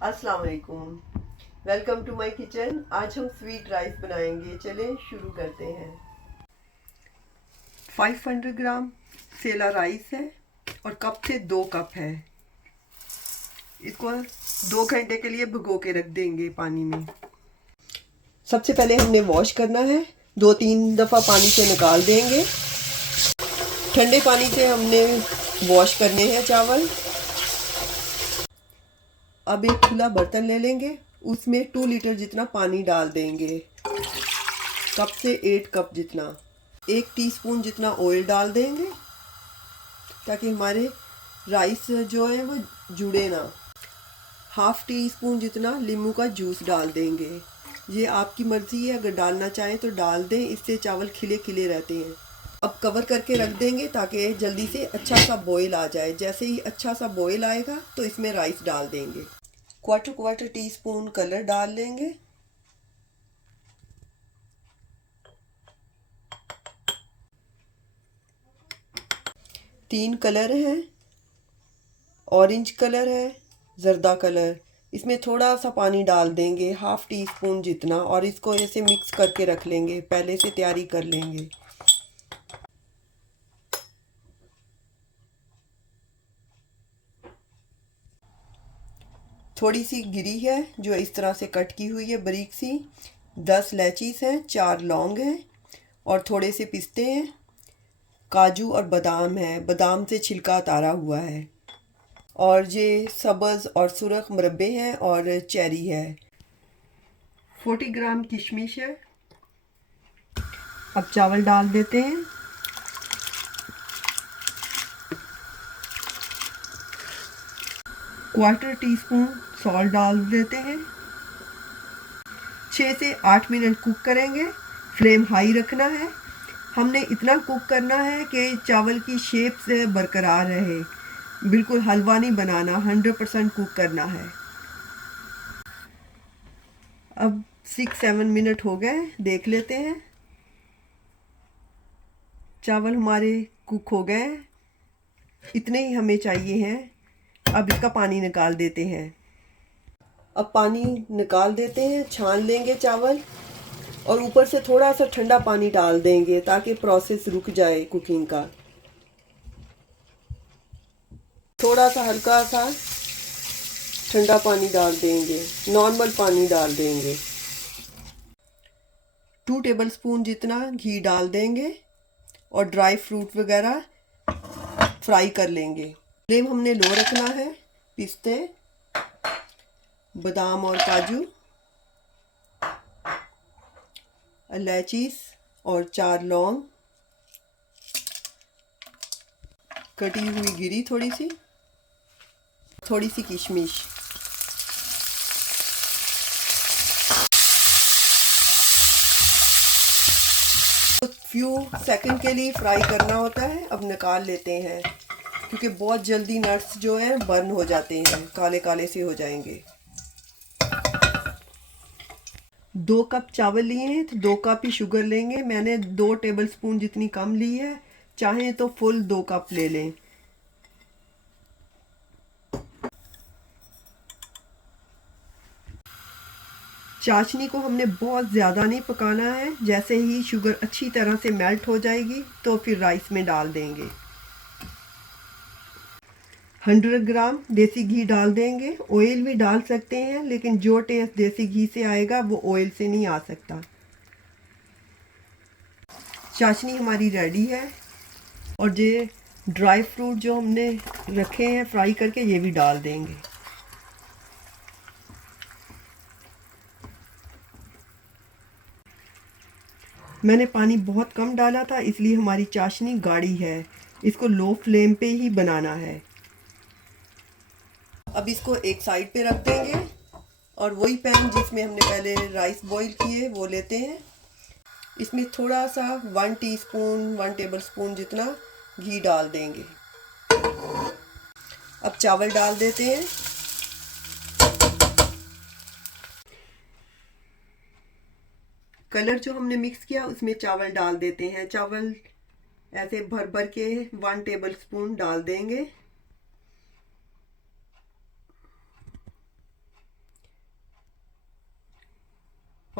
अस्सलाम वालेकुम। Welcome to my kitchen. आज हम स्वीट राइस बनाएंगे। चलें शुरू करते हैं। 500 ग्राम सेला राइस है और कप से 2 कप है। इसको 2 घंटे के लिए भिगो के रख देंगे पानी में। सबसे पहले हमने वॉश करना है, 2-3 दफ़ा पानी से निकाल देंगे। ठंडे पानी से हमने वॉश करने हैं चावल। अब एक खुला बर्तन ले लेंगे, उसमें 2 लीटर जितना पानी डाल देंगे, कप से 8 कप जितना। 1 टीस्पून जितना ऑयल डाल देंगे ताकि हमारे राइस जो है वो जुड़े ना। हाफ़ टी स्पून जितना नींबू का जूस डाल देंगे। ये आपकी मर्ज़ी है, अगर डालना चाहें तो डाल दें, इससे चावल खिले खिले रहते हैं। अब कवर करके रख देंगे ताकि जल्दी से अच्छा सा बॉयल आ जाए। जैसे ही अच्छा सा बॉयल आएगा तो इसमें राइस डाल देंगे। क्वार्टर टी स्पून कलर डाल लेंगे। तीन कलर हैं, ऑरेंज कलर है, जर्दा कलर। इसमें थोड़ा सा पानी डाल देंगे, हाफ़ टी स्पून जितना, और इसको ऐसे मिक्स करके रख लेंगे। पहले से तैयारी कर लेंगे। थोड़ी सी गिरी है जो इस तरह से कट की हुई है बारीक सी। 10 इलायचीज़ हैं, 4 लौंग हैं और थोड़े से पिस्ते हैं। काजू और बादाम है, बादाम से छिलका उतारा हुआ है। और ये सब्ज़ और सुरख मुरब्बे हैं और चेरी है। 40 ग्राम किशमिश है। अब चावल डाल देते हैं। क्वार्टर टी स्पून सॉल्ट डाल देते हैं। 6 से 8 मिनट कुक करेंगे। फ्लेम हाई रखना है। हमने इतना कुक करना है कि चावल की शेप से बरकरार रहे। बिल्कुल हलवा नहीं बनाना, 100% कुक करना है। अब 6-7 मिनट हो गए, देख लेते हैं। चावल हमारे कुक हो गए, इतने ही हमें चाहिए हैं। अब इसका पानी निकाल देते हैं। अब पानी निकाल देते हैं, छान लेंगे चावल और ऊपर से थोड़ा सा ठंडा पानी डाल देंगे ताकि प्रोसेस रुक जाए कुकिंग का। थोड़ा सा हल्का सा ठंडा पानी डाल देंगे, नॉर्मल पानी डाल देंगे। 2 टेबलस्पून जितना घी डाल देंगे और ड्राई फ्रूट वगैरह फ्राई कर लेंगे। फ्लेम हमने लो रखना है। पिस्ते, बादाम और काजू, इलायचीज़ और 4 लौंग, कटी हुई गिरी थोड़ी सी किशमिश। तो फ्यू सेकंड के लिए फ्राई करना होता है। अब निकाल लेते हैं क्योंकि बहुत जल्दी नट्स जो हैं बर्न हो जाते हैं, काले काले से हो जाएंगे। 2 कप चावल लिए हैं तो 2 कप ही शुगर लेंगे। मैंने 2 टेबलस्पून जितनी कम ली है, चाहें तो फुल 2 कप ले लें। चाशनी को हमने बहुत ज़्यादा नहीं पकाना है। जैसे ही शुगर अच्छी तरह से मेल्ट हो जाएगी तो फिर राइस में डाल देंगे। 100 ग्राम देसी घी डाल देंगे। ऑयल भी डाल सकते हैं, लेकिन जो टेस्ट देसी घी से आएगा वो ऑयल से नहीं आ सकता। चाशनी हमारी रेडी है और ये ड्राई फ्रूट जो हमने रखे हैं फ्राई करके, ये भी डाल देंगे। मैंने पानी बहुत कम डाला था, इसलिए हमारी चाशनी गाढ़ी है। इसको लो फ्लेम पे ही बनाना है। अब इसको एक साइड पे रख देंगे और वही पैन जिसमें हमने पहले राइस बॉईल किए वो लेते हैं। इसमें थोड़ा सा 1 टेबलस्पून जितना घी डाल देंगे। अब चावल डाल देते हैं। कलर जो हमने मिक्स किया उसमें चावल डाल देते हैं। चावल ऐसे भर भर के 1 टेबलस्पून डाल देंगे।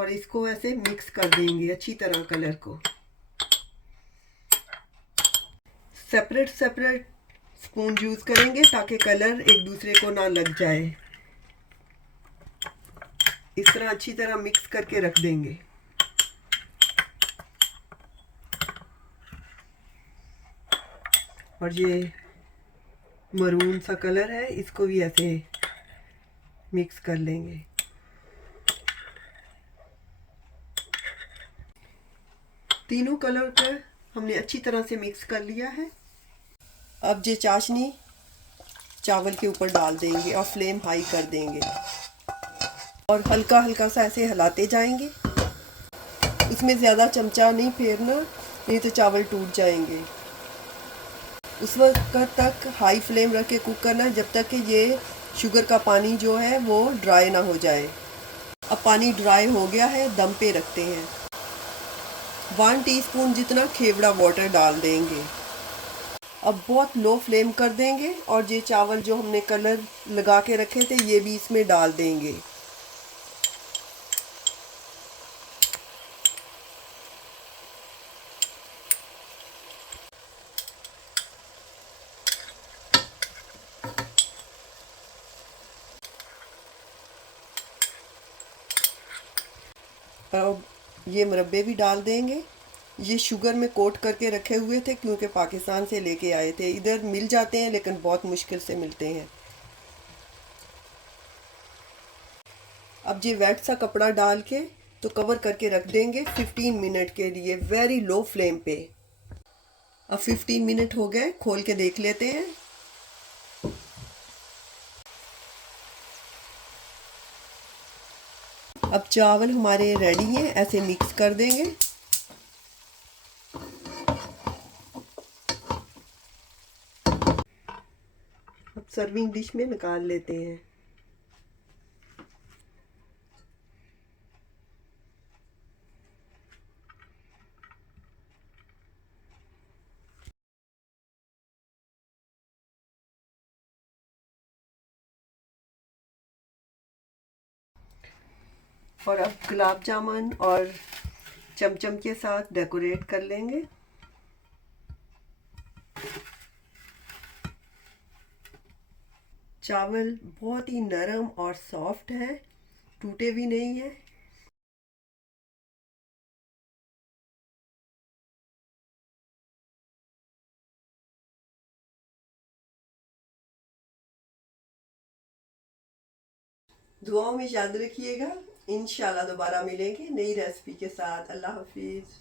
और इसको ऐसे मिक्स कर देंगे अच्छी तरह कलर को। सेपरेट सेपरेट स्पून यूज़ करेंगे ताकि कलर एक दूसरे को ना लग जाए। इस तरह अच्छी तरह मिक्स करके रख देंगे। और ये मरून सा कलर है, इसको भी ऐसे मिक्स कर लेंगे। तीनों कलर को हमने अच्छी तरह से मिक्स कर लिया है। अब ये चाशनी चावल के ऊपर डाल देंगे और फ्लेम हाई कर देंगे और हल्का हल्का सा ऐसे हिलाते जाएंगे। उसमें ज़्यादा चमचा नहीं फेरना, नहीं तो चावल टूट जाएंगे। उस वक्त तक हाई फ्लेम रख के कुक करना है जब तक कि ये शुगर का पानी जो है वो ड्राई ना हो जाए। अब पानी ड्राई हो गया है, दम पे रखते हैं। 1 टीस्पून जितना खेवड़ा वाटर डाल देंगे। अब बहुत लो फ्लेम कर देंगे और ये चावल जो हमने कलर लगा के रखे थे ये भी इसमें डाल देंगे। अब ये मुरब्बे भी डाल देंगे। ये शुगर में कोट करके रखे हुए थे क्योंकि पाकिस्तान से लेके आए थे। इधर मिल जाते हैं लेकिन बहुत मुश्किल से मिलते हैं। अब ये वेट सा कपड़ा डाल के तो कवर करके रख देंगे 15 मिनट के लिए वेरी लो फ्लेम पे। अब 15 मिनट हो गए, खोल के देख लेते हैं। अब चावल हमारे रेडी हैं, ऐसे मिक्स कर देंगे। अब सर्विंग डिश में निकाल लेते हैं। और अब गुलाब जामुन और चमचम के साथ डेकोरेट कर लेंगे। चावल बहुत ही नरम और सॉफ्ट है, टूटे भी नहीं है। दुआओं में याद रखिएगा। इंशाल्लाह दोबारा मिलेंगे नई रेसिपी के साथ। अल्लाह हाफिज़।